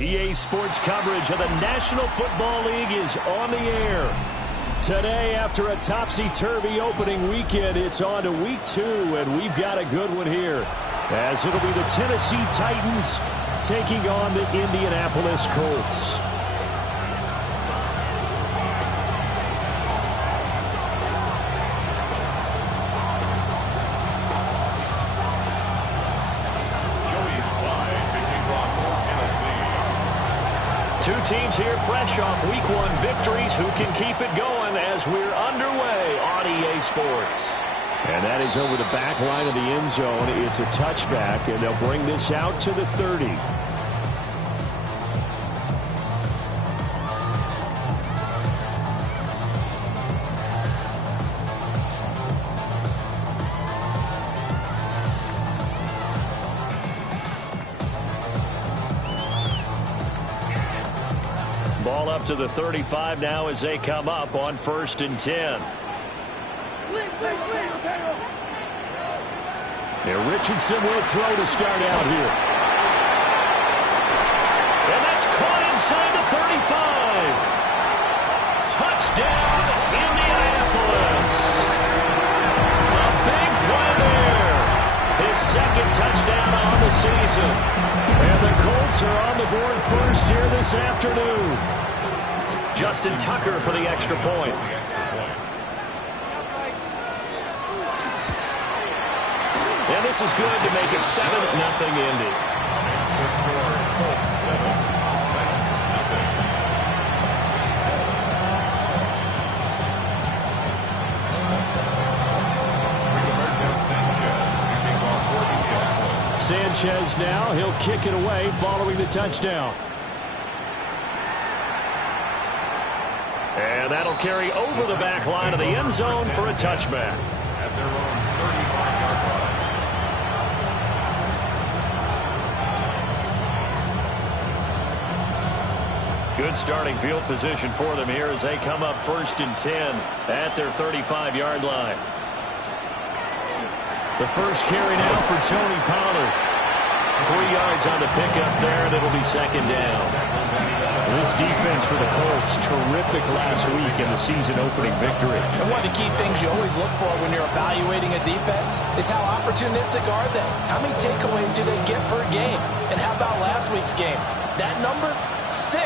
EA Sports coverage of the National Football League is on the air. Today, after a topsy-turvy opening weekend, it's on to week 2, and we've got a good one here, as it'll be the Tennessee Titans taking on the Indianapolis Colts. Two teams here fresh off Week 1 victories. Who can keep it going as we're underway on EA Sports? And that is over the back line of the end zone. It's a touchback, and they'll bring this out to the 30. Ball up to the 35 now as they come up on 1st and 10. Now Richardson will throw to start out here. And that's caught inside the 35. Touchdown, Indianapolis. A big play there. His second touchdown on the season. And the Colts are on the board first here this afternoon. Justin Tucker for the extra point. And this is good to make it 7-0 Indy. Sanchez now, he'll kick it away following the touchdown. And that'll carry over the back line of the end zone for a touchback. At their own 35-yard line. Good starting field position for them here as they come up 1st and 10 at their 35-yard line. The first carry now for Tony Pollard. 3 yards on the pickup there, and it'll be 2nd down. This defense for the Colts, terrific last week in the season-opening victory. And one of the key things you always look for when you're evaluating a defense is how opportunistic are they? How many takeaways do they get per game? And how about last week's game? That number, 6.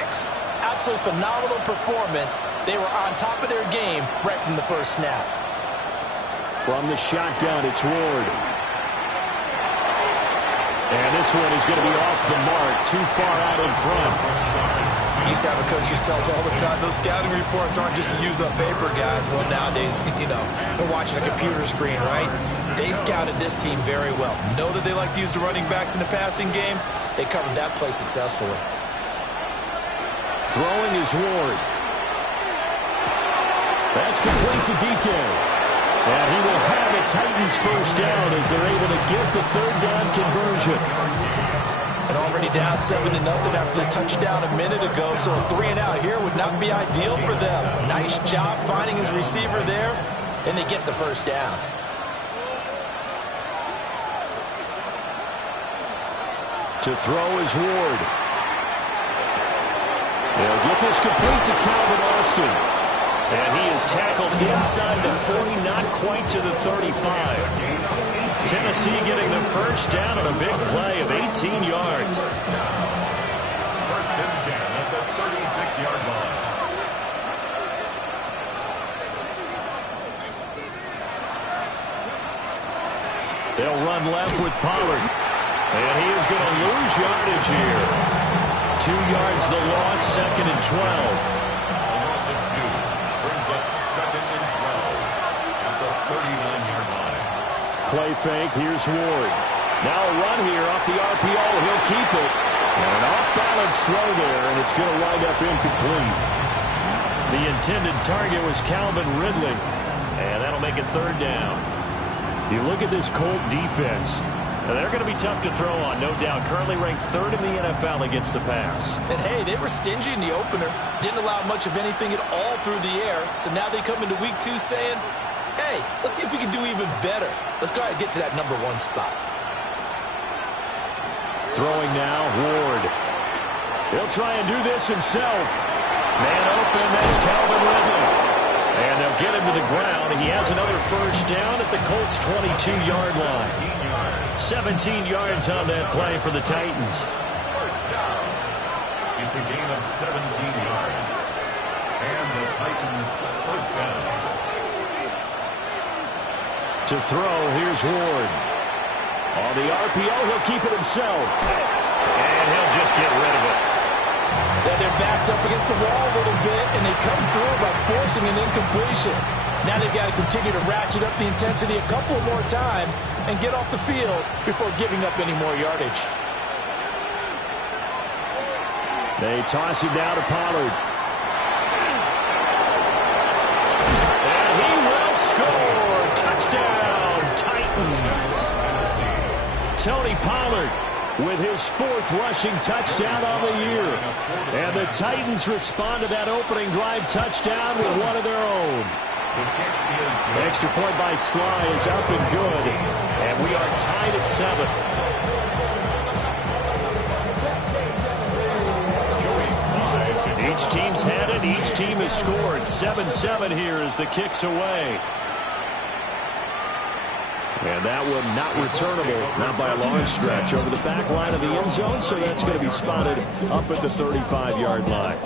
Absolutely phenomenal performance. They were on top of their game right from the first snap. From the shotgun, it's Ward. And this one is going to be off the mark, too far out in front. We used to have a coach used to tell us all the time, those scouting reports aren't just to use up paper, guys. Well, nowadays, they're watching a computer screen, right? They scouted this team very well. Know that they like to use the running backs in the passing game. They covered that play successfully. Throwing is Ward. That's complete to DK. And he will have a Titans first down as they're able to get the 3rd down conversion. And already down 7-0 after the touchdown a minute ago, so a 3-and-out here would not be ideal for them. Nice job finding his receiver there, and they get the first down. To throw is Ward. They'll get this complete to Calvin Austin. And he is tackled inside the 40, not quite to the 35. Tennessee getting the first down on a big play of 18 yards. 1st and 10 at the 36-yard line. They'll run left with Pollard. And he is going to lose yardage here. 2 yards the loss, 2nd and 12. Play fake, here's Ward. Now a run here off the RPO, he'll keep it. And an off-balance throw there, and it's going to wind up incomplete. The intended target was Calvin Ridley, and that'll make it 3rd down. You look at this Colt defense. They're going to be tough to throw on, no doubt. Currently ranked 3rd in the NFL against the pass. And, hey, they were stingy in the opener. Didn't allow much of anything at all through the air. So now they come into week 2 saying, hey, let's see if we can do even better. Let's go ahead and get to that number 1 spot. Throwing now, Ward. He'll try and do this himself. Man open, that's Calvin Ridley. And they'll get him to the ground. He has another first down at the Colts' 22-yard line. 17 yards on that play for the Titans. First down. It's a gain of 17 yards. And the Titans first down. To throw, here's Ward. On the RPO, he'll keep it himself. And he'll just get rid of it. Yeah, their back's up against the wall a little bit, and they come through by forcing an incompletion. Now they've got to continue to ratchet up the intensity a couple more times and get off the field before giving up any more yardage. They toss it down to Pollard. And he will score. Touchdown, Titans. Tony Pollard with his 4th rushing touchdown on the year. And the Titans respond to that opening drive touchdown with one of their own. Extra point by Sly is up and good. And we are tied at 7. Each team's had it. Each team has scored. 7-7 here as the kick's away. And that one not returnable, not by a long stretch, over the back line of the end zone, so that's going to be spotted up at the 35-yard line.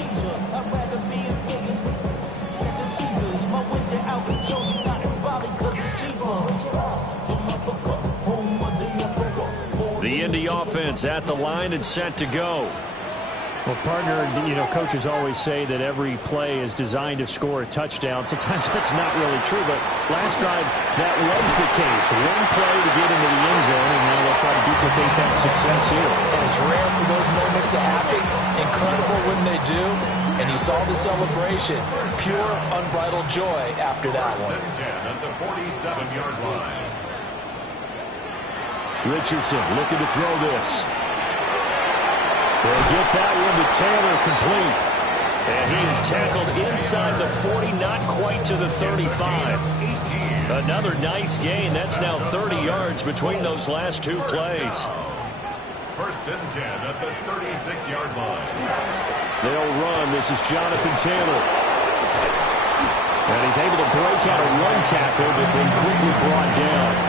The Indy offense at the line and set to go. Well, partner, coaches always say that every play is designed to score a touchdown. Sometimes that's not really true, but last drive that was the case. One play to get into the end zone, and now they'll try to duplicate that success here. And it's rare for those moments to happen. Incredible when they do. And you saw the celebration. Pure, unbridled joy after that one. 10 at the 47-yard line. Richardson looking to throw this. They'll get that one to Taylor complete. And he is tackled inside the 40, not quite to the 35. Another nice gain. That's now 30 yards between those last 2 plays. First and 10 at the 36-yard line. They'll run. This is Jonathan Taylor. And he's able to break out a run tackle, but then quickly brought down.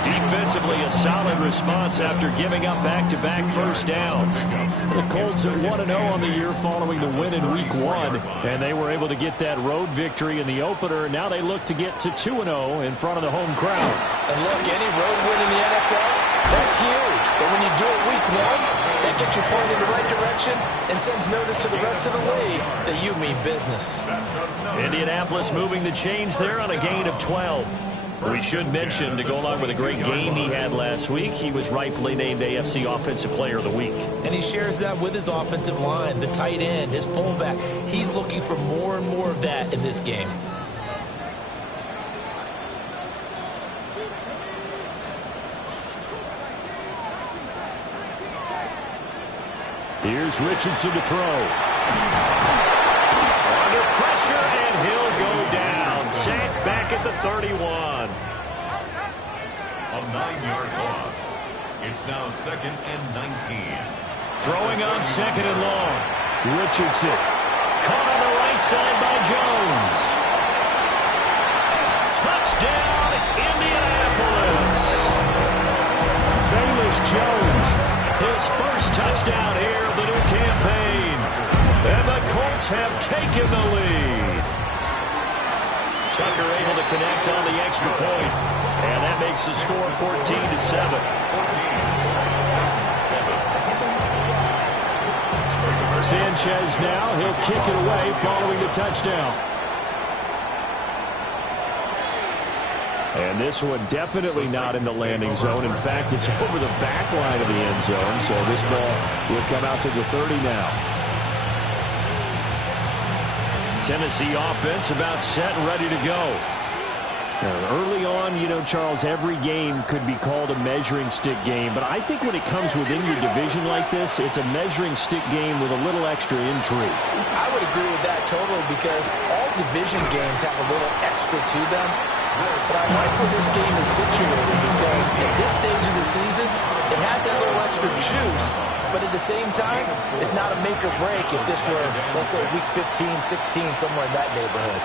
Defensively, a solid response after giving up back-to-back first downs. The Colts at 1-0 on the year following the win in Week 1, and they were able to get that road victory in the opener. Now they look to get to 2-0 in front of the home crowd. And look, any road win in the NFL, that's huge. But when you do it Week 1, that gets you pointed in the right direction and sends notice to the rest of the league that you mean business. Indianapolis moving the chains there on a gain of 12. We should mention, to go along with a great game he had last week, he was rightfully named AFC Offensive Player of the Week. And he shares that with his offensive line, the tight end, his fullback. He's looking for more and more of that in this game. Here's Richardson to throw. Under pressure, and he'll go down. Sacked back at the 31. A 9-yard loss. It's now 2nd and 19. Throwing on 2nd and long. Richardson. Caught on the right side by Jones. Touchdown, Indianapolis. Famous Jones. His first touchdown here of the new campaign. And the Colts have taken the lead. Tucker able to connect on the extra point. And that makes the score 14-7. Sanchez now, he'll kick it away following the touchdown. And this one definitely not in the landing zone. In fact, it's over the back line of the end zone. So this ball will come out to the 30 now. Tennessee offense about set and ready to go. Early on, Charles, every game could be called a measuring stick game. But I think when it comes within your division like this, it's a measuring stick game with a little extra intrigue. I would agree with that totally because all division games have a little extra to them. But I like where this game is situated because at this stage of the season, it has that little extra juice. But at the same time, it's not a make or break if this were, let's say, week 15, 16, somewhere in that neighborhood.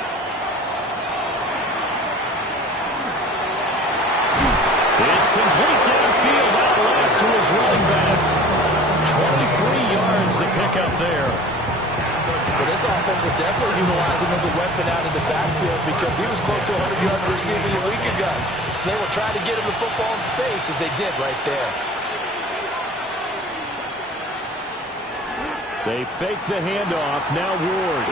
It's complete downfield, out left to his running back. 23 yards to pick up there. Well, this offense will definitely utilize him as a weapon out in the backfield because he was close to 100 yards receiving a week ago. So they will try to get him the football in space as they did right there. They fake the handoff. Now Ward.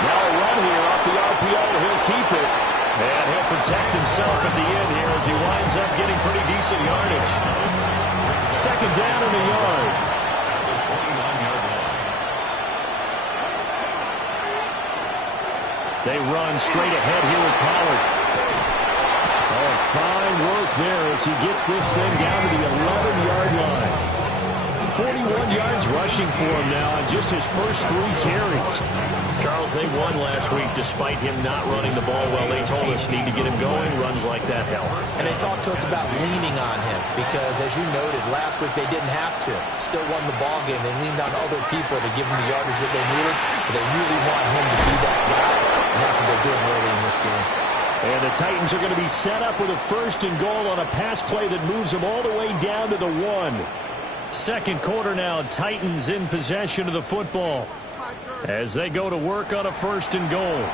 Now a run here off the RPO. He'll keep it. And he'll protect himself at the end here as he winds up getting pretty decent yardage. Second down and a yard. They run straight ahead here with Pollard. Oh, fine work there as he gets this thing down to the 11-yard line. 41 yards rushing for him now on just his first 3 carries. Charles, they won last week despite him not running the ball well. They told us need to get him going. Runs like that help. And they talked to us about leaning on him because, as you noted, last week they didn't have to. Still won the ball game. They leaned on other people to give them the yardage that they needed. But they really want him to be that guy, and that's what they're doing early in this game. And the Titans are going to be set up with a first and goal on a pass play that moves them all the way down to the 1. Second quarter now, Titans in possession of the football as they go to work on a first and goal.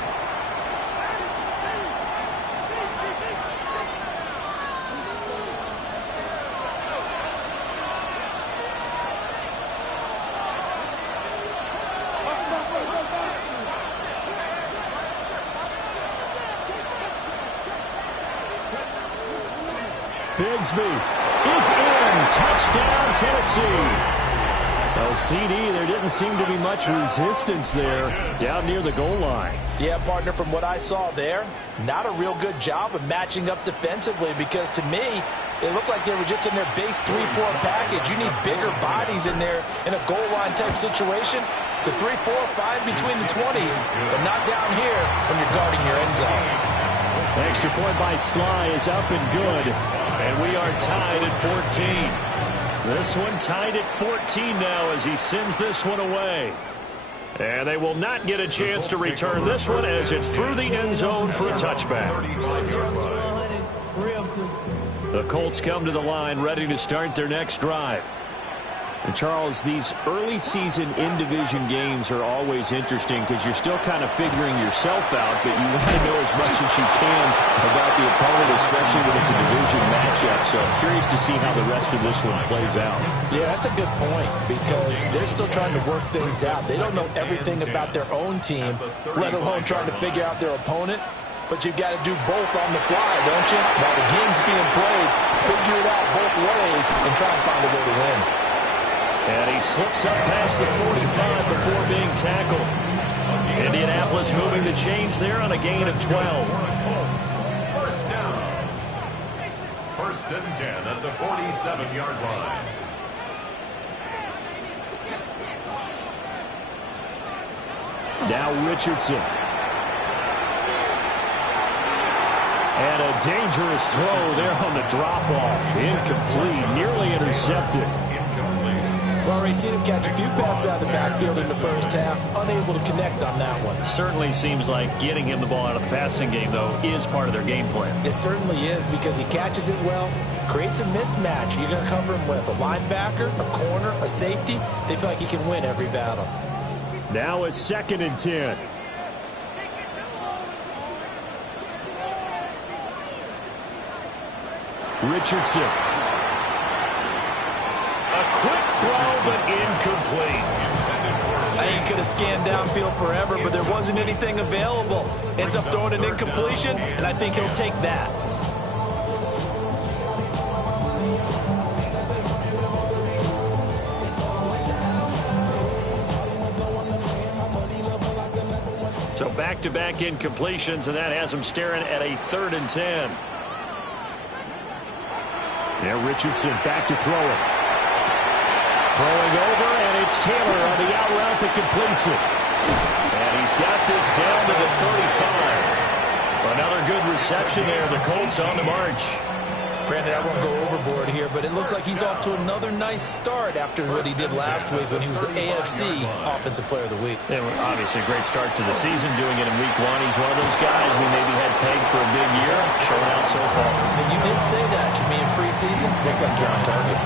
Bigsby is in. Touchdown, Tennessee. Oh, CD, there didn't seem to be much resistance there down near the goal line. Yeah, partner, from what I saw there, not a real good job of matching up defensively because to me, it looked like they were just in their base 3-4 package. You need bigger bodies in there in a goal line type situation. The 3-4, fine between the 20s, but not down here when you're guarding your end zone. Extra point by Sly is up and good. And we are tied at 14. This one tied at 14 now as he sends this one away. And they will not get a chance to return this one as it's through the end zone for a touchback. The Colts come to the line ready to start their next drive. And Charles, these early season in-division games are always interesting because you're still kind of figuring yourself out, but you want to know as much as you can about the opponent, especially when it's a division matchup. So I'm curious to see how the rest of this one plays out. Yeah, that's a good point because they're still trying to work things out. They don't know everything about their own team, let alone trying to figure out their opponent. But you've got to do both on the fly, don't you? While the game's being played, figure it out both ways and try and find a way to win. And he slips up past the 45 before being tackled. Indianapolis moving the chains there on a gain of 12. First down. First and 10 at the 47-yard line. Now Richardson. And a dangerous throw there on the drop-off. Incomplete, nearly intercepted. We've already seen him catch a few passes out of the backfield in the first half, unable to connect on that one. Certainly seems like getting him the ball out of the passing game, though, is part of their game plan. It certainly is because he catches it well, creates a mismatch. You're going to cover him with a linebacker, a corner, a safety. They feel like he can win every battle. Now it's 2nd and 10. Richardson. A quick throw, but incomplete. He could have scanned downfield forever, but there wasn't anything available. Ends up throwing an incompletion, and I think he'll take that. So back-to-back incompletions, and that has them staring at a 3rd and 10. Yeah, Richardson back to throw it. Throwing over, and it's Taylor on the out route that completes it. And he's got this down to the 35. Another good reception there. The Colts on the march. Brandon, I won't go overboard here, but it looks like he's off to another nice start after what he did last week when he was the AFC Offensive Player of the Week. Yeah, obviously a great start to the season, doing it in week 1. He's one of those guys we maybe had pegged for a big year, showing out so far. And you did say that to me in preseason. Looks like you're on target.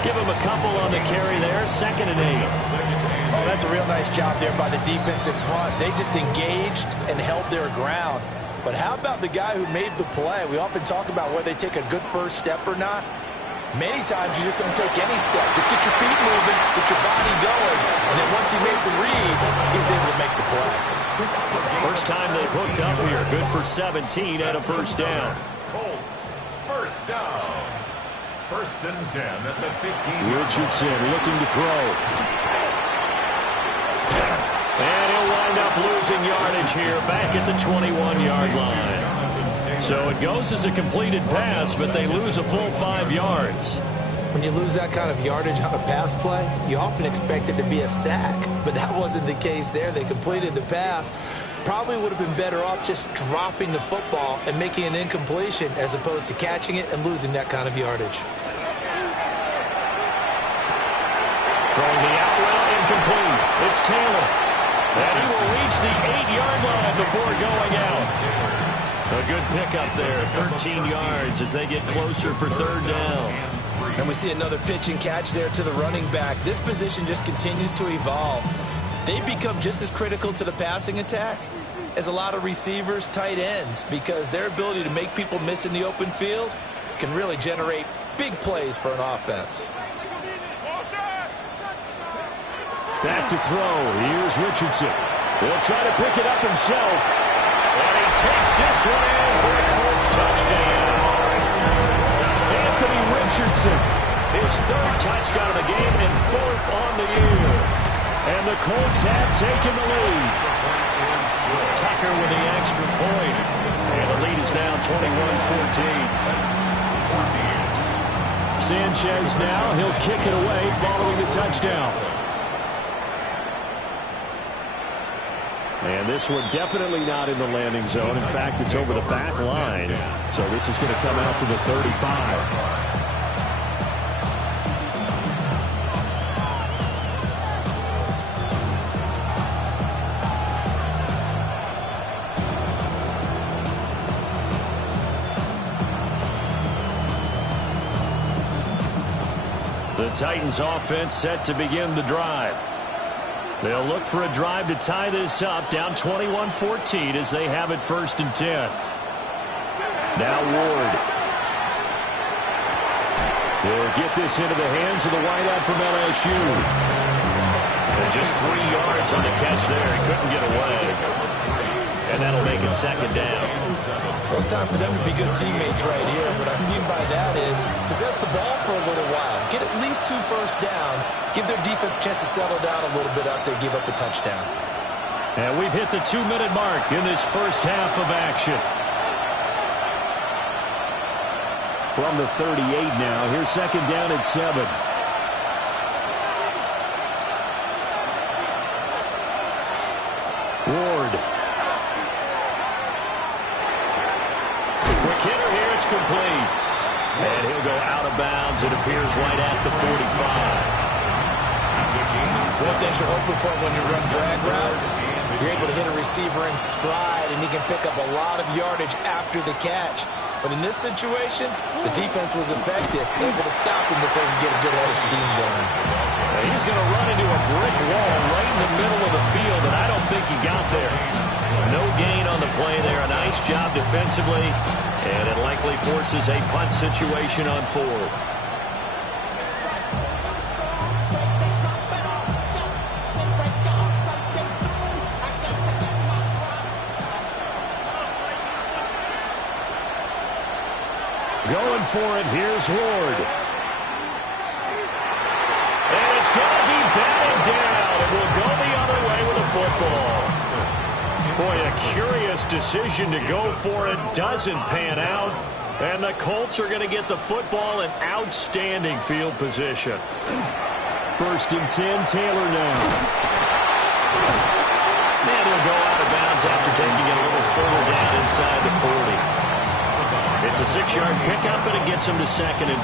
Give him a couple on the carry there, 2nd and 8. Oh, that's a real nice job there by the defense in front. They just engaged and held their ground. But how about the guy who made the play? We often talk about whether they take a good first step or not. Many times you just don't take any step. Just get your feet moving, get your body going, and then once he made the read, he was able to make the play. First time they've hooked up here. Good for 17 and a first down. Colts, first down. 1st and 10 at the 15. Richardson looking to throw. And he'll wind up losing yardage here back at the 21-yard line. So it goes as a completed pass, but they lose a full 5 yards. When you lose that kind of yardage on a pass play, you often expect it to be a sack. But that wasn't the case there. They completed the pass. Probably would have been better off just dropping the football and making an incompletion as opposed to catching it and losing that kind of yardage. Throwing the out route incomplete. It's Taylor. And he will reach the 8-yard line before going out. A good pickup there, 13 yards as they get closer for 3rd down. And we see another pitch and catch there to the running back. This position just continues to evolve. They become just as critical to the passing attack as a lot of receivers, tight ends, because their ability to make people miss in the open field can really generate big plays for an offense. Back to throw. Here's Richardson. He'll try to pick it up himself. And he takes this one in for a Colts touchdown. Anthony Richardson. His 3rd touchdown of the game and 4th on the year. And the Colts have taken the lead. Tucker with the extra point. And the lead is now 21-14. Sanchez now. He'll kick it away following the touchdown. And this one definitely not in the landing zone. In fact, it's over the back line. So this is going to come out to the 35. The Titans offense set to begin the drive. They'll look for a drive to tie this up, down 21-14 as they have it 1st and 10. Now Ward. They'll get this into the hands of the wideout from LSU. And just 3 yards on the catch there. He couldn't get away. And that'll make it 2nd down. Well, it's time for them to be good teammates right here. What I mean by that is possess the ball for a little while. Get at least 2 first downs. Give their defense a chance to settle down a little bit after they give up a touchdown. And we've hit the 2-minute mark in this first half of action. From the 38 now. Here's 2nd down at 7. Ward. Quick hitter here. It's complete. And he'll go out of bounds. It appears right at the 45. One thing you're hoping for when you run drag routes, you're able to hit a receiver in stride, and he can pick up a lot of yardage after the catch. But in this situation, the defense was effective, able to stop him before he could get a good head of steam going. He's going to run into a brick wall right in the middle of the field, and I don't think he got there. No gain on the play there. A nice job defensively, and it likely forces a punt situation on 4th. Going for it. Here's Ward. And it's going to be batted down, and we'll go the other way with the football. Best decision to go for it doesn't pan out. And the Colts are going to get the football in outstanding field position. 1st and 10, Taylor now. And he'll go out of bounds after taking it a little further down inside the 40. It's a 6-yard pickup, and it gets him to 2nd and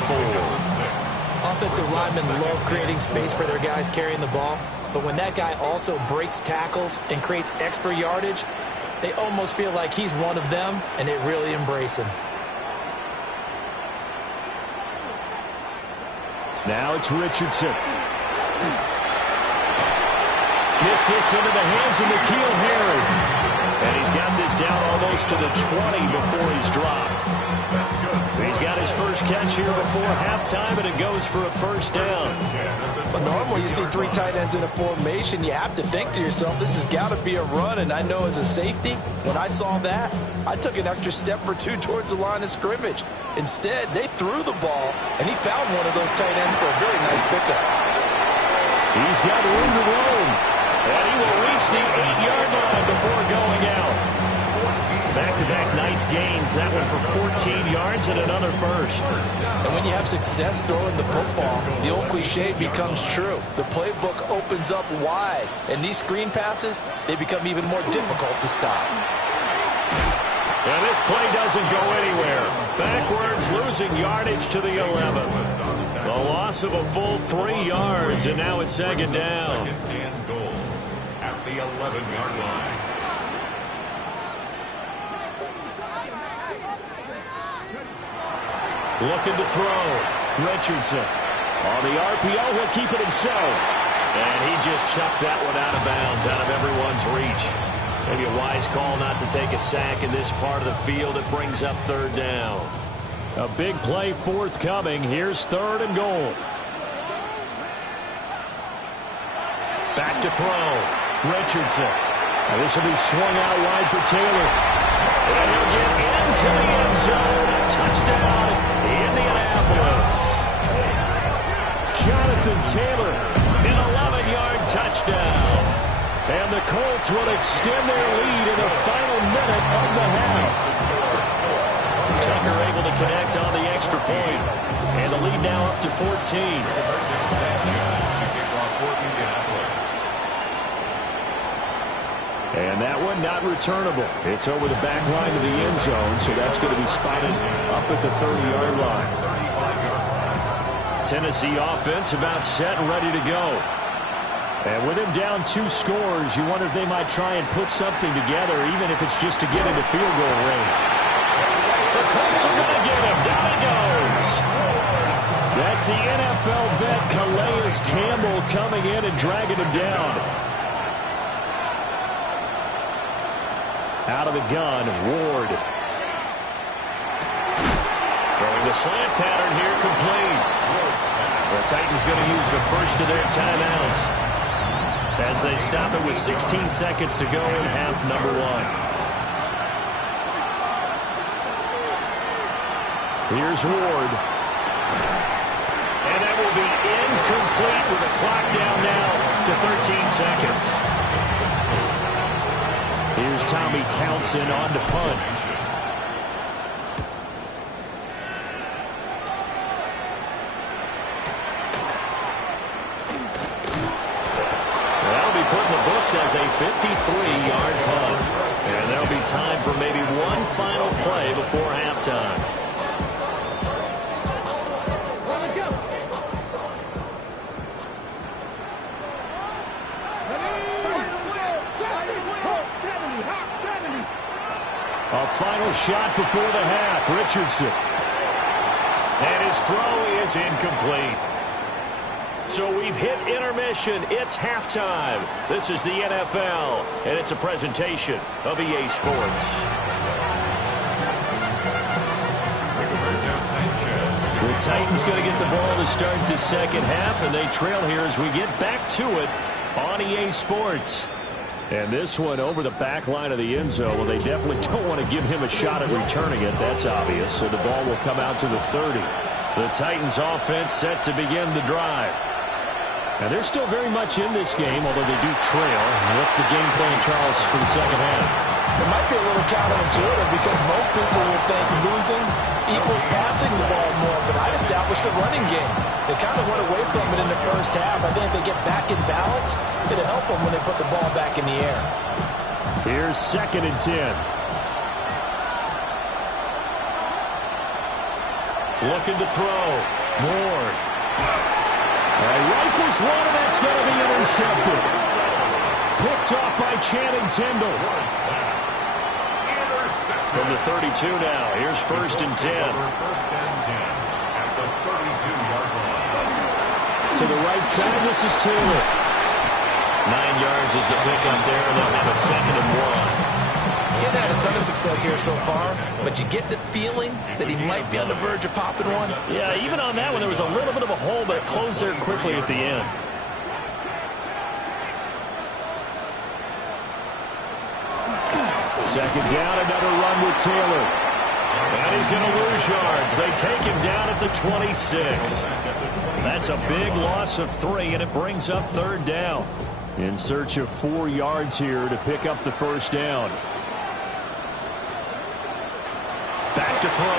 4. Offensive linemen love creating space for their guys carrying the ball. But when that guy also breaks tackles and creates extra yardage, they almost feel like he's one of them, and they really embrace him. Now it's Richardson. Gets this into the hands of N'Keal Harry. And he's got this down almost to the 20 before he's dropped. That's good. He's got his first catch here before halftime, and it goes for a 1st down. But normally you see 3 tight ends in a formation, you have to think to yourself, this has got to be a run. And I know as a safety, when I saw that, I took an extra step or 2 towards the line of scrimmage. Instead, they threw the ball, and he found one of those tight ends for a very nice pickup. He's got room to roam, and he will reach the 8-yard line before going out. Back-to-back nice gains. That one for 14 yards and another 1st. And when you have success throwing the football, the old cliche becomes true. The playbook opens up wide, and these screen passes, they become even more difficult to stop. And this play doesn't go anywhere. Backwards, losing yardage to the 11. The loss of a full 3 yards, and now it's 2nd down. 2nd and goal at the 11-yard line. Looking to throw. Richardson. On the RPO, he'll keep it himself. And he just chucked that one out of bounds, out of everyone's reach. Maybe a wise call not to take a sack in this part of the field. It brings up 3rd down. A big play forthcoming. Here's 3rd and goal. Back to throw. Richardson. Now this will be swung out wide for Taylor. And he'll get into the end zone. A touchdown, Indianapolis. Jonathan Taylor, an 11-yard touchdown. And the Colts will extend their lead in the final minute of the half. Tucker able to connect on the extra point. And the lead now up to 14. And that one not returnable. It's over the back line of the end zone, so that's going to be spotted up at the 30-yard line. Tennessee offense about set and ready to go. And with him down 2 scores, you wonder if they might try and put something together, even if it's just to get into field goal range. The Colts are going to get him. Down he goes. That's the NFL vet Calais Campbell coming in and dragging him down. Out of the gun, Ward. Throwing the slant pattern here, complete. The Titans going to use the first of their timeouts as they stop it with 16 seconds to go in half number 1. Here's Ward. And that will be incomplete with the clock down now to 13 seconds. Here's Tommy Townsend on to punt. That'll be put in the books as a 53-yard punt. And there'll be time for maybe one final play before halftime. A final shot before the half. Richardson. And his throw is incomplete. So we've hit intermission. It's halftime. This is the NFL, and it's a presentation of EA Sports. The Titans going to get the ball to start the second half, and they trail here as we get back to it on EA Sports. And this one over the back line of the end zone. Well, they definitely don't want to give him a shot at returning it. That's obvious. So the ball will come out to the 30. The Titans offense set to begin the drive. Now, they're still very much in this game, although they do trail. What's the game plan, Charles, for the second half? It might be a little counterintuitive because most people would think losing equals passing the ball more, but I'd establish the running game. They kind of went away from it in the first half. I think if they get back in balance, it'll help them when they put the ball back in the air. Here's 2nd and 10. Looking to throw. Ward. Rifles one, and that's going to be intercepted. Picked off by Channing Tindall. From the 32 now. Here's 1st and 10. 1st and 10 at the 32-yard line. To the right side, this is Taylor. 9 yards is the pickup there, and they'll have a 2nd and 1. He's had a ton of success here so far, but you get the feeling that he might be on the verge of popping one. Yeah, even on that one, there was a little bit of a hole, but it closed there quickly at the end. Second down, another run with Taylor. And he's going to lose yards. They take him down at the 26. That's a big loss of 3, and it brings up 3rd down. In search of 4 yards here to pick up the 1st down. Back to throw.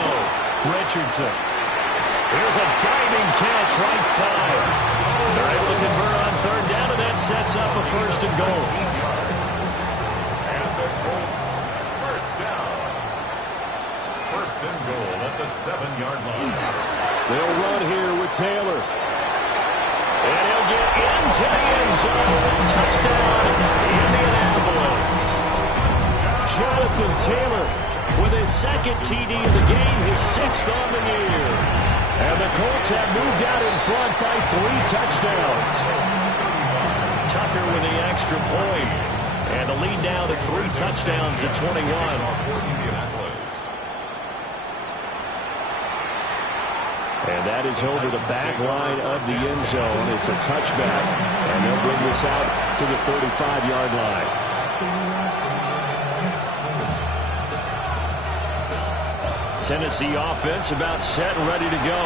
Richardson. Here's a diving catch right side. They're able to convert on 3rd down, and that sets up a 1st and goal. And the Colts, 1st down. 1st and goal at the 7-yard line. They'll run here with Taylor. And he'll get into the end zone. Touchdown, Indianapolis. Jonathan Taylor with his 2nd TD of the game, his 6th on the year. And the Colts have moved out in front by 3 touchdowns. Tucker with the extra point. And the lead down to 3 touchdowns at 21. And that is over the back line of the end zone. It's a touchback. And they'll bring this out to the 35-yard line. Tennessee offense about set and ready to go.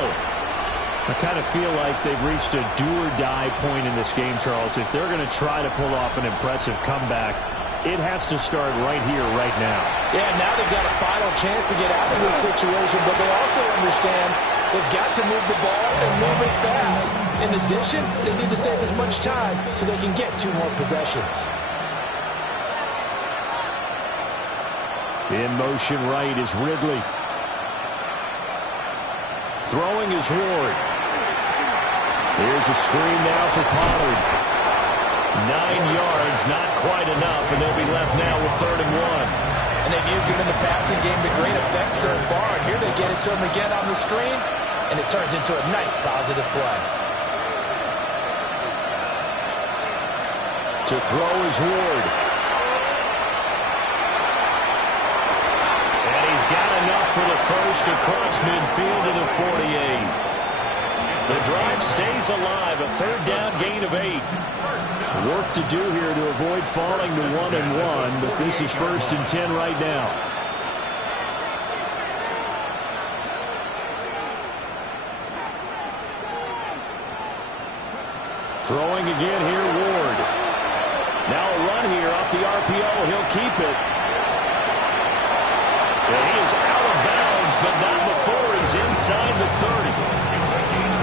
I kind of feel like they've reached a do-or-die point in this game, Charles. If they're going to try to pull off an impressive comeback, it has to start right here, right now. Yeah, now they've got a final chance to get out of this situation, but they also understand they've got to move the ball and move it fast. In addition, they need to save as much time so they can get 2 more possessions. In motion right is Ridley. Throwing is Ward. Here's a screen now for Pollard. 9 yards, not quite enough, and they'll be left now with 3rd and 1. And they've used him in the passing game to great effect so far. And here they get it to him again on the screen, and it turns into a nice positive play. To throw is Ward. And he's got enough for the 1st across midfield to the 48. The drive stays alive, a 3rd down gain of 8. Work to do here to avoid falling to 1 and 1, but this is 1st and 10 right now. Throwing again here, Ward. Now a run here off the RPO. He'll keep it. And he is out of bounds, but not before he's inside the 30.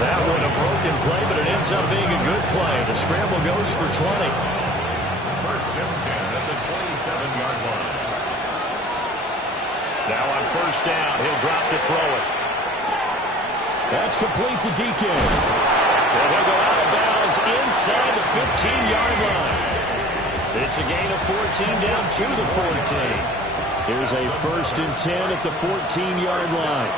That one a broken play, but it ends up being a good play. The scramble goes for 20. 1st and 10 at the 27-yard line. Now on 1st down, he'll drop to throw it. That's complete to Deacon. And he'll go out of bounds inside the 15-yard line. It's a gain of 14 down to the 14. Here's a 1st and 10 at the 14-yard line.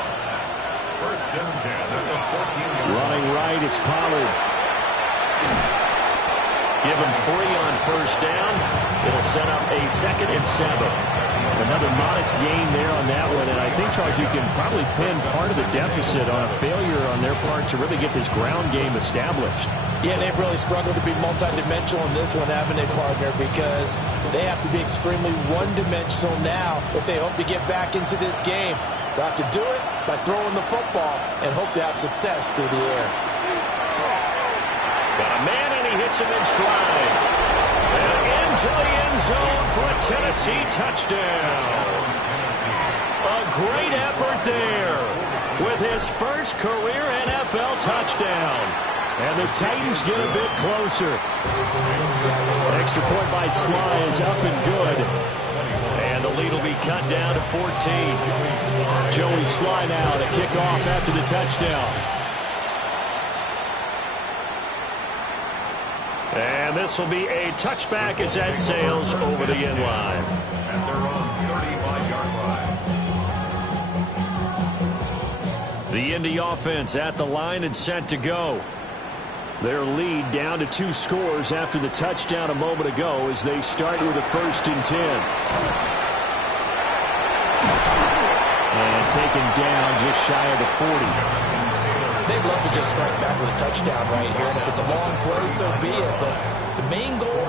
1st and 10 at the 14-yard line. Running right, it's Pollard. Give him 3 on 1st down. It'll set up a 2nd and 7. Another modest gain there on that one, and I think, Charles, you can probably pin part of the deficit on a failure on their part to really get this ground game established. Yeah, they've really struggled to be multidimensional in this one, haven't they, partner? Because they have to be extremely one-dimensional now if they hope to get back into this game. They have to do it by throwing the football and hope to have success through the air. Got a man, and he hits him in stride. And into the end zone for a Tennessee touchdown. A great effort there with his first career NFL touchdown. And the Titans get a bit closer. Extra point by Sly is up and good. And the lead will be cut down to 14. Joey Sly now to kick off after the touchdown. And this will be a touchback as that sails over the end line. At their own 35-yard line. The Indy offense at the line and set to go. Their lead down to 2 scores after the touchdown a moment ago as they start with a 1st and 10. And taken down just shy of the 40. They'd love to just strike back with a touchdown right here, and if it's a long play, so be it. But the main goal,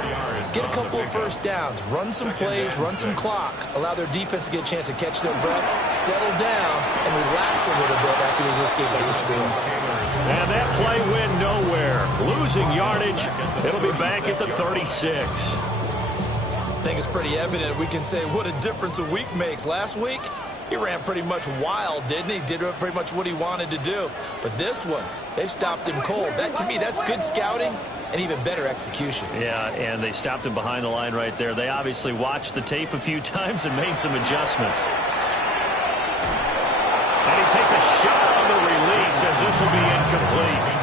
get a couple of first downs, run some plays, run some clock, allow their defense to get a chance to catch their breath, settle down, and relax a little bit after they just gave up the score. And that play went nowhere. Losing yardage. It'll be back at the 36. I think it's pretty evident we can say what a difference a week makes. Last week, he ran pretty much wild, didn't he? Did pretty much what he wanted to do. But this one, they stopped him cold. That, to me, that's good scouting and even better execution. Yeah, and they stopped him behind the line right there. They obviously watched the tape a few times and made some adjustments. And he takes a shot on the release as this will be incomplete.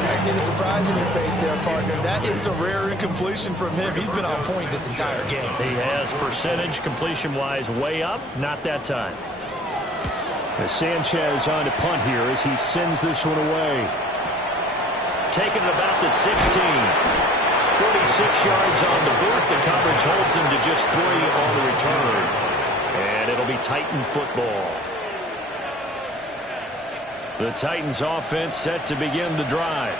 I see the surprise in your face there, partner. That is a rare incompletion from him. He's been on point this entire game. He has percentage completion-wise way up. Not that time. As Sanchez on to punt here as he sends this one away. Taking it about the 16. 46 yards on the boot. The coverage holds him to just 3 on the return. And it'll be Titan football. The Titans offense set to begin the drive.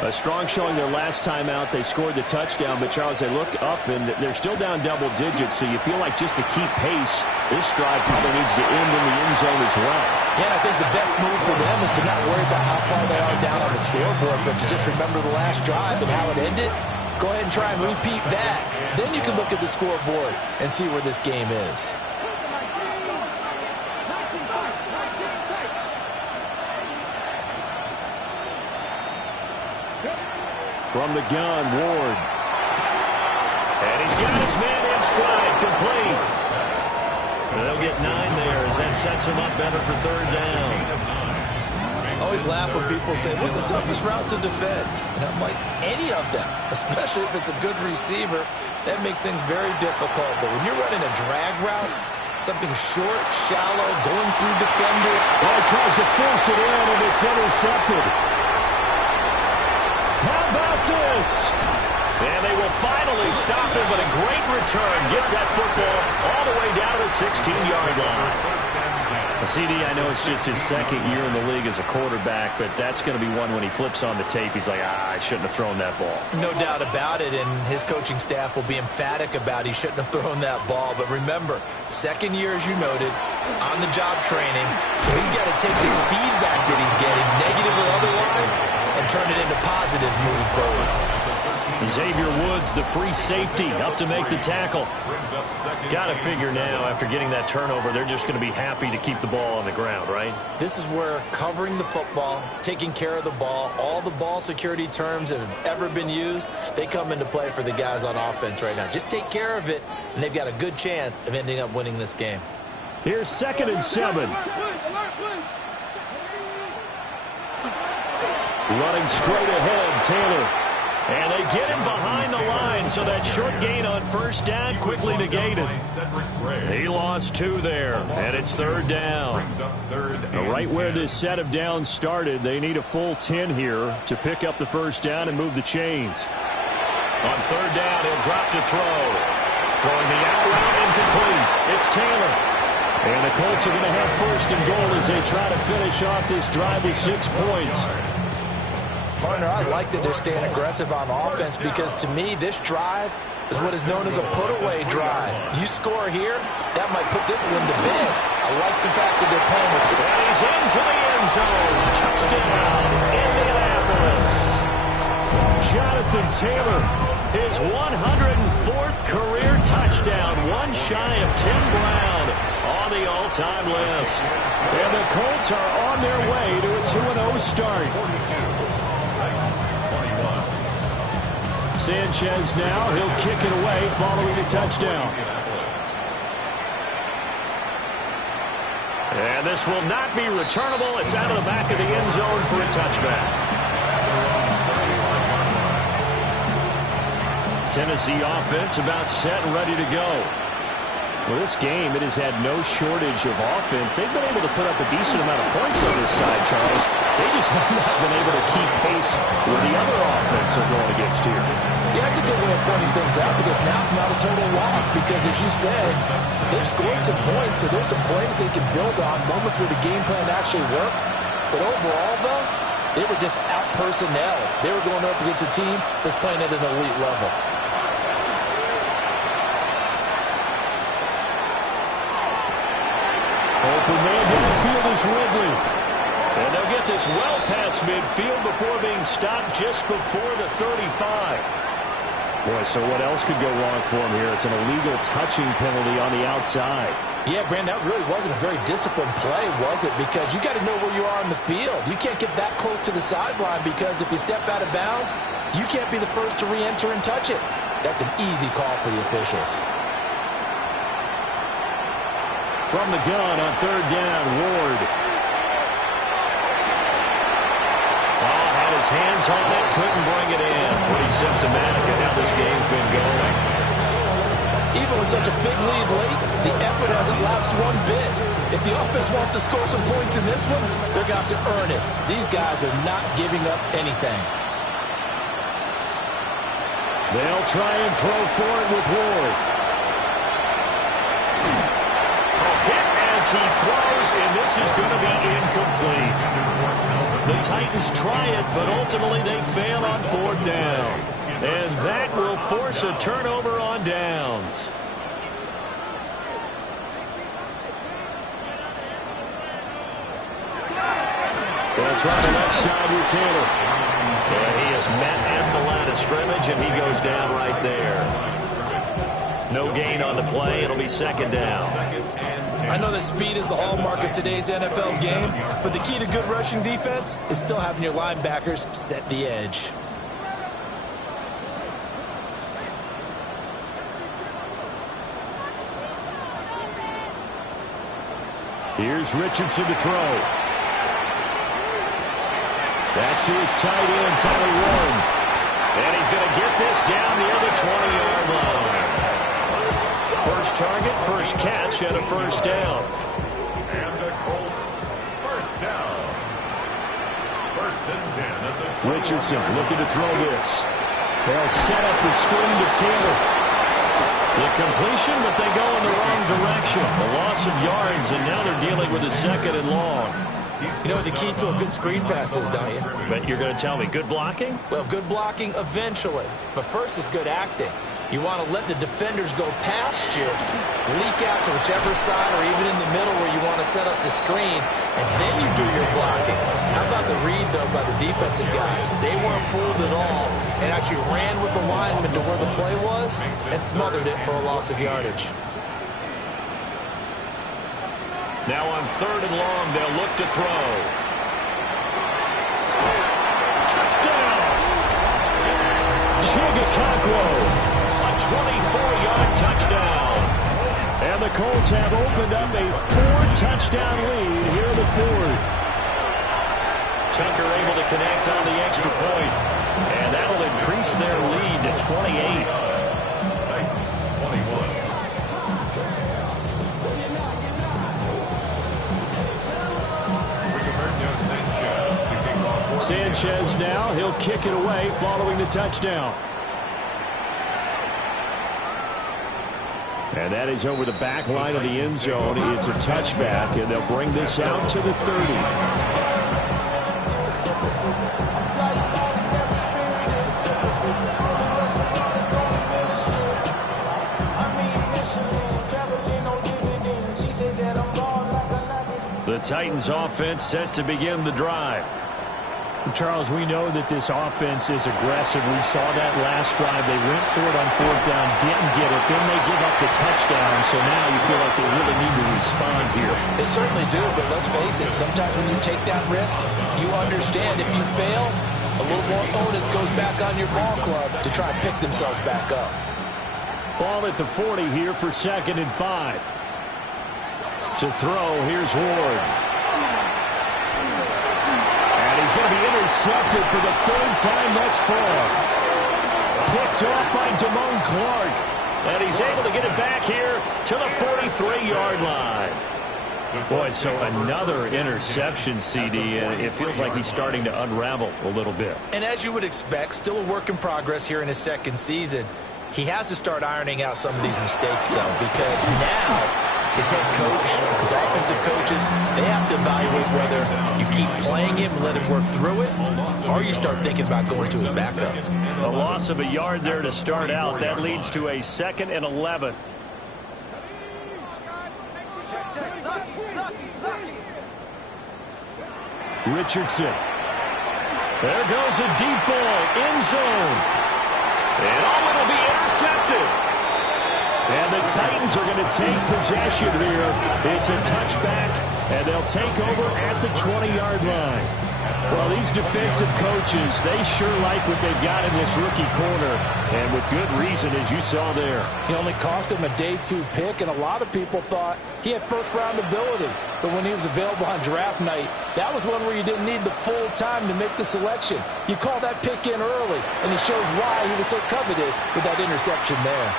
A strong showing their last time out. They scored the touchdown, but Charles, they look up and they're still down double digits, so you feel like just to keep pace, this drive probably needs to end in the end zone as well. Yeah, I think the best move for them is to not worry about how far they are down on the scoreboard, but to just remember the last drive and how it ended. Go ahead and try and repeat that. Then you can look at the scoreboard and see where this game is. From the gun, Ward. And he's got his man in stride, complete. They'll get 9 there as that sets him up better for 3rd down. I always laugh when people say, what's the toughest route to defend? And I'm like, any of them, especially if it's a good receiver. That makes things very difficult. But when you're running a drag route, something short, shallow, going through defender. Well, he tries to force it in, and it's intercepted. How about this? And they will finally stop him, but a great return gets that football all the way down to the 16-yard line. CD, I know it's just his 2nd year in the league as a quarterback, but that's going to be one when he flips on the tape. He's like, I shouldn't have thrown that ball. No doubt about it, and his coaching staff will be emphatic about he shouldn't have thrown that ball. But remember, 2nd year, as you noted, on-the-job training, so he's got to take this feedback that he's getting, negative or otherwise, and turn it into positives moving forward. Xavier Woods, the free safety, up to make the tackle. Got to figure now, after getting that turnover, they're just going to be happy to keep the ball on the ground, right? This is where covering the football, taking care of the ball, all the ball security terms that have ever been used, they come into play for the guys on offense right now. Just take care of it, and they've got a good chance of ending up winning this game. Here's 2nd and 7. Running straight ahead, Taylor. And they get him behind the line, so that short gain on 1st down quickly negated. He lost 2 there, and it's 3rd down. Right where this set of downs started, they need a full 10 here to pick up the 1st down and move the chains. On 3rd down, he'll drop to throw. Throwing the out route incomplete. It's Taylor. And the Colts are going to have 1st and goal as they try to finish off this drive with 6 points. Partner, I like that they're staying aggressive on offense because, to me, this drive is what is known as a put-away drive. You score here, that might put this one to bed. I like the fact that they're playing with it. And he's into the end zone. Touchdown, Indianapolis. Jonathan Taylor, his 104th career touchdown, one shy of Tim Brown on the all-time list. And the Colts are on their way to a 2-0 start. Sanchez now, he'll kick it away following the touchdown. And this will not be returnable. It's out of the back of the end zone for a touchback. Tennessee offense about set and ready to go. Well, this game, it has had no shortage of offense. They've been able to put up a decent amount of points on this side, Charles. They just have not been able to keep pace with the other offense they're going against here. Yeah, that's a good way of pointing things out because now it's not a total loss because, as you said, they've scored some points, so there's some plays they can build on, moments where the game plan actually worked. But overall, though, they were just out-personnel. They were going up against a team that's playing at an elite level. Open man downfield is Ridley. And they'll get this well past midfield before being stopped just before the 35. Boy, so what else could go wrong for him here? It's an illegal touching penalty on the outside. Yeah, Brandon, that really wasn't a very disciplined play, was it? Because you got to know where you are on the field. You can't get that close to the sideline because if you step out of bounds, you can't be the first to re-enter and touch it. That's an easy call for the officials. From the gun on third down, Ward. Had his hands on it, couldn't bring it in. Pretty symptomatic of how this game's been going. Even with such a big lead late, the effort hasn't lapsed one bit. If the offense wants to score some points in this one, they're going to have to earn it. These guys are not giving up anything. They'll try and throw for it with Ward. He throws, and this is going to be incomplete. The Titans try it, but ultimately they fail on fourth down. And that will force a turnover on downs. They'll try the left side with Taylor. And he is met at the line of scrimmage, and he goes down right there. No gain on the play. It'll be second down. I know that speed is the hallmark of today's NFL game, but the key to good rushing defense is still having your linebackers set the edge. Here's Richardson to throw. That's to his tight end, Tyler Warren. And he's going to get this down near the 20-yard line. First target, first catch, and a first down. And the Colts, first down. First and 10 at the Richardson looking to throw this. They'll set up the screen to Taylor. The completion, but they go in the wrong direction. A loss of yards, and now they're dealing with a second and long. You know what the key to a good screen pass is, don't you? But you're going to tell me, good blocking? Well, good blocking eventually. But first is good acting. You want to let the defenders go past you, leak out to whichever side or even in the middle where you want to set up the screen, and then you do your blocking. How about the read, though, by the defensive guys? They weren't fooled at all and actually ran with the lineman to where the play was and smothered it for a loss of yardage. Now on third and long, they'll look to throw. Touchdown! Chigakakwo. 24-yard touchdown. And the Colts have opened up a 4-touchdown lead here in the fourth. Tucker able to connect on the extra point. And that'll increase their lead to 28. Titans, 21. Sanchez now, he'll kick it away following the touchdown. And that is over the back line of the end zone. It's a touchback, and they'll bring this out to the 30. The Titans offense set to begin the drive. Charles, we know that this offense is aggressive. We saw that last drive. They went for it on fourth down, didn't get it. Then they give up the touchdown. So now you feel like they really need to respond here. They certainly do, but let's face it. Sometimes when you take that risk, you understand if you fail, a little more onus goes back on your ball club to try and pick themselves back up. Ball at the 40 here for 2nd and 5. To throw, here's Ward. He's going to be intercepted for the 3rd time thus far. Picked off by Damone Clark. And he's able to get it back here to the 43-yard line. Boy, so another interception, CD. It feels like he's starting to unravel a little bit. And as you would expect, still a work in progress here in his 2nd season. He has to start ironing out some of these mistakes, though, because now his head coach, his offensive coaches, they have to evaluate whether you keep playing him and let him work through it, or you start thinking about going to his backup. A loss of a yard there to start out. That leads to a 2nd and 11. Richardson. There goes a deep ball, end zone. And it'll be intercepted. And the Titans are going to take possession here. It's a touchback, and they'll take over at the 20-yard line. Well, these defensive coaches, they sure like what they've got in this rookie corner, and with good reason, as you saw there. He only cost him a day 2 pick, and a lot of people thought he had first-round ability. But when he was available on draft night, that was one where you didn't need the full time to make the selection. You call that pick in early, and it shows why he was so coveted with that interception there.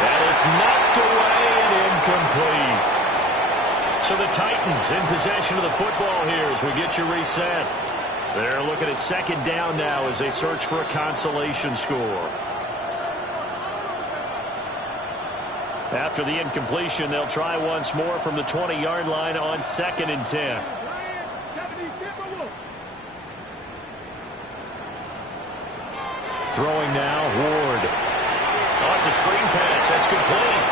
And it's knocked away and incomplete. So the Titans in possession of the football here as we get you reset. They're looking at 2nd down now as they search for a consolation score. After the incompletion, they'll try once more from the 20-yard line on 2nd and 10. Throwing now, Ward. Oh, it's a screen pass. That's complete.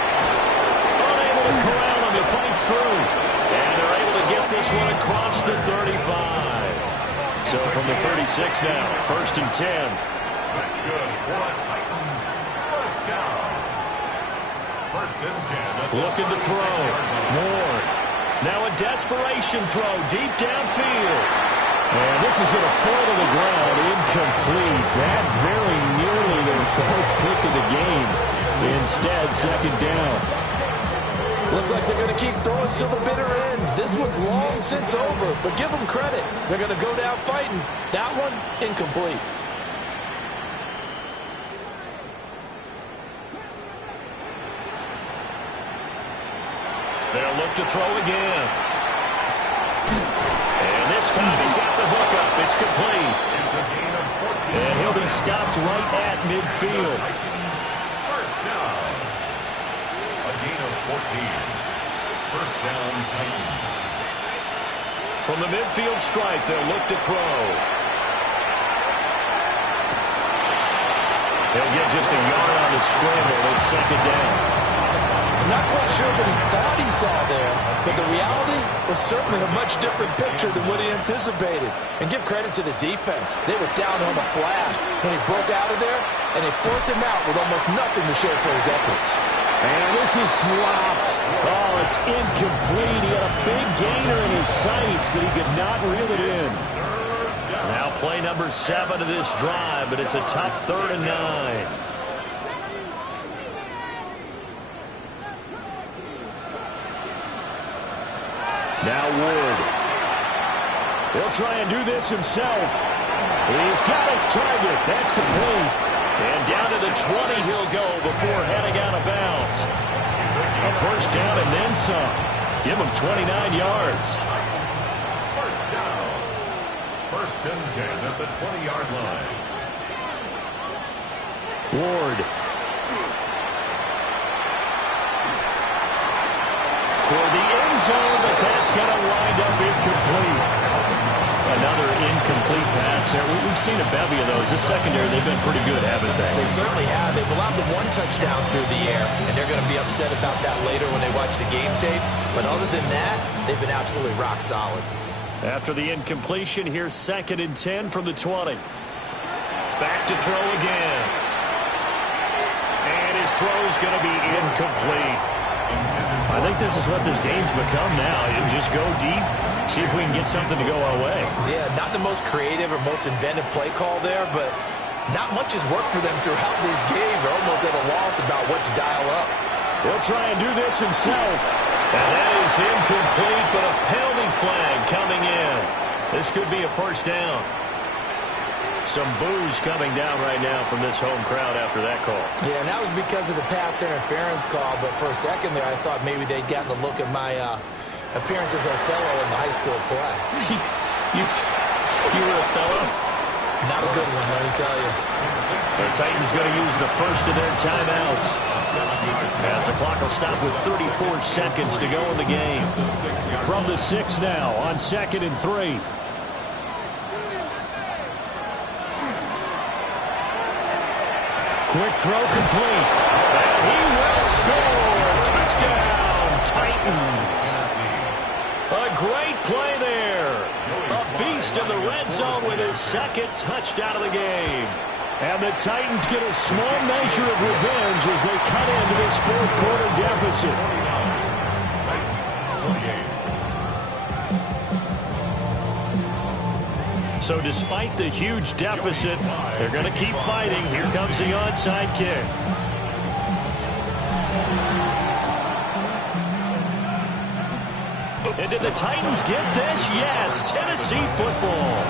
Unable to corral him. He fights through. And they're able to get this one across the 35. So from the 36 now, 1st and 10. That's good for the Titans. 1st down. 1st and 10. Looking to throw. Ward. Now a desperation throw deep downfield. And this is going to fall to the ground. Incomplete. That very nearly their 4th pick of the game. Instead, 2nd down. Looks like they're going to keep throwing till the bitter end. This one's long since over, but give them credit. They're going to go down fighting. That one, incomplete. They'll look to throw again. And this time he's got the hook up. It's complete. It's a gain of 14. And he'll be stopped right at midfield. Titans, 1st down. A gain of 14. 1st down, Titans. From the midfield stripe, they'll look to throw. He'll get just a yard on the scramble. It's 2nd down. Not quite sure what he thought he saw there, but the reality was certainly a much different picture than what he anticipated. And give credit to the defense. They were down on the flash when he broke out of there, and they forced him out with almost nothing to show for his efforts. And this is dropped. Oh, it's incomplete. He had a big gainer in his sights, but he could not reel it in. Now play number 7 of this drive, but it's a tough 3rd and 9. Now Ward. He'll try and do this himself. He's got his target. That's complete. And down to the 20 he'll go before heading out of bounds. A 1st down and then some. Give him 29 yards. 1st down. 1st and 10 at the 20-yard line. Ward. Toward the end zone, but that's going to wind up incomplete. Another incomplete pass there. We've seen a bevy of those. This secondary, they've been pretty good, haven't they? They certainly have. They've allowed them 1 touchdown through the air, and they're going to be upset about that later when they watch the game tape. But other than that, they've been absolutely rock solid. After the incompletion, here's 2nd and 10 from the 20. Back to throw again. And his throw's going to be incomplete. I think this is what this game's become now. You just go deep, see if we can get something to go our way. Yeah, not the most creative or most inventive play call there, but not much has worked for them throughout this game. They're almost at a loss about what to dial up. He'll try and do this himself. And that is incomplete, but a penalty flag coming in. This could be a first down. Some boos coming down right now from this home crowd after that call. Yeah, and that was because of the pass interference call, but for a second there I thought maybe they'd gotten a look at my appearance as Othello in the high school play. you were Othello? Not a good one, let me tell you. The Titans going to use the first of their timeouts. As the clock will stop with 34 seconds to go in the game. From the 6 now on 2nd and 3. Quick throw complete. And he will score. Touchdown, Titans. A great play there. A beast in the red zone with his 2nd touchdown of the game. And the Titans get a small measure of revenge as they cut into this 4th quarter deficit. So despite the huge deficit, they're going to keep fighting. Here comes the onside kick. And did the Titans get this? Yes, Tennessee football.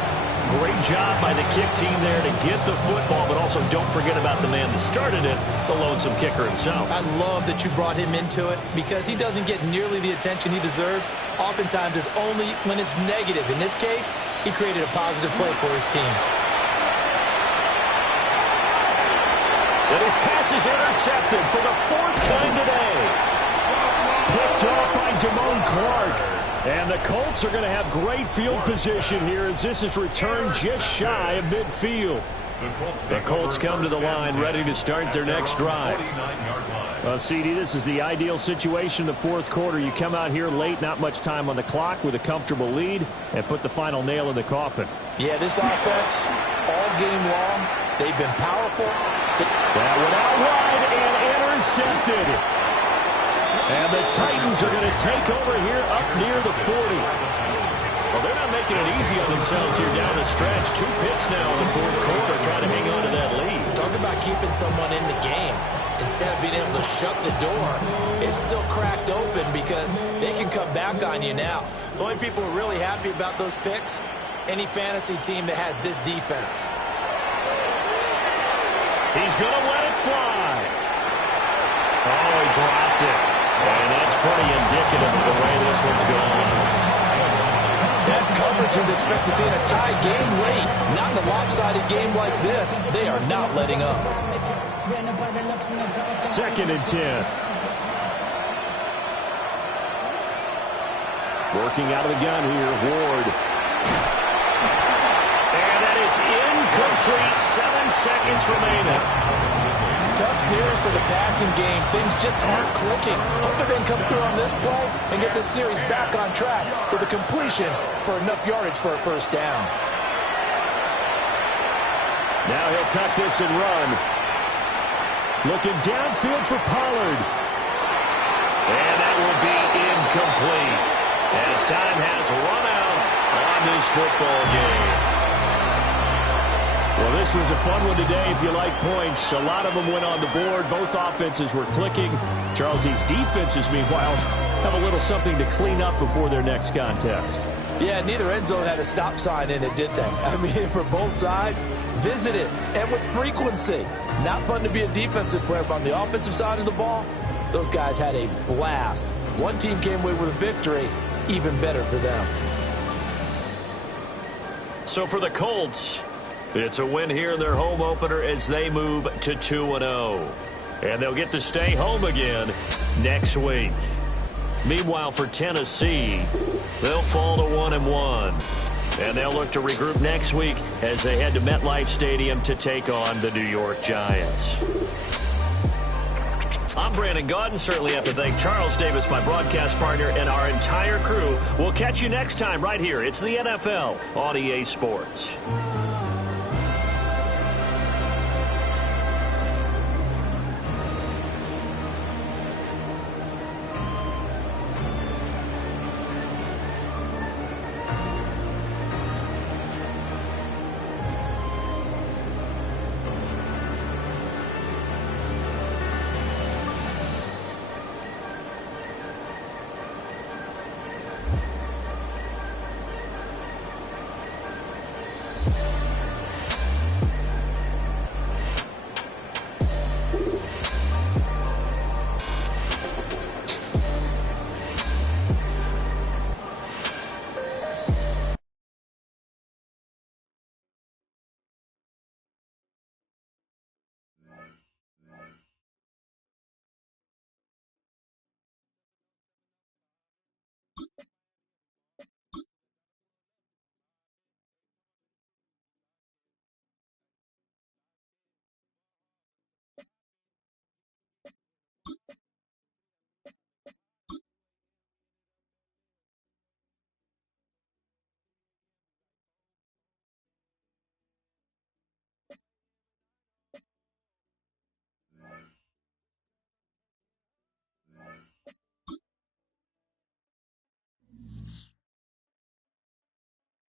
Great job by the kick team there to get the football, but also don't forget about the man that started it, the lonesome kicker himself. I love that you brought him into it because he doesn't get nearly the attention he deserves. Oftentimes it's only when it's negative. In this case, he created a positive play for his team. And his pass is intercepted for the 4th time today. Picked off by Damone Clark. And the Colts are going to have great field position here as this is returned just shy of midfield. The Colts come to the line ready to start their next drive. CD, this is the ideal situation in the 4th quarter. You come out here late, not much time on the clock with a comfortable lead, and put the final nail in the coffin. Yeah, this offense, all game long, they've been powerful. That went out wide and intercepted. And the Titans are going to take over here up near the 40. Well, they're not making it easy on themselves here down the stretch. 2 picks now in the 4th quarter trying to hang on to that lead. Talk about keeping someone in the game. Instead of being able to shut the door, it's still cracked open because they can come back on you now. The only people who are really happy about those picks, any fantasy team that has this defense. He's going to let it fly. Oh, he dropped it. And that's pretty indicative of the way this one's going. That's coverage you'd expect to see in a tie game late. Not in a lopsided game like this. They are not letting up. 2nd and 10. Working out of the gun here, Ward. And that is incomplete. 7 seconds remaining. Tough series for the passing game. Things just aren't clicking. Hoping they can come through on this play and get this series back on track with a completion for enough yardage for a first down. Now he'll tuck this and run. Looking downfield for Pollard. And that will be incomplete as time has run out on this football game. Well, this was a fun one today if you like points. A lot of them went on the board. Both offenses were clicking. Charles, these defenses, meanwhile, have a little something to clean up before their next contest. Yeah, neither end zone had a stop sign in it, did they? I mean, for both sides, visit it, and with frequency. Not fun to be a defensive player, but on the offensive side of the ball, those guys had a blast. One team came away with a victory, even better for them. So for the Colts, it's a win here in their home opener as they move to 2-0. And they'll get to stay home again next week. Meanwhile, for Tennessee, they'll fall to 1-1. And they'll look to regroup next week as they head to MetLife Stadium to take on the New York Giants. I'm Brandon Gaudin. Certainly have to thank Charles Davis, my broadcast partner, and our entire crew. We'll catch you next time right here. It's the NFL on EA Sports.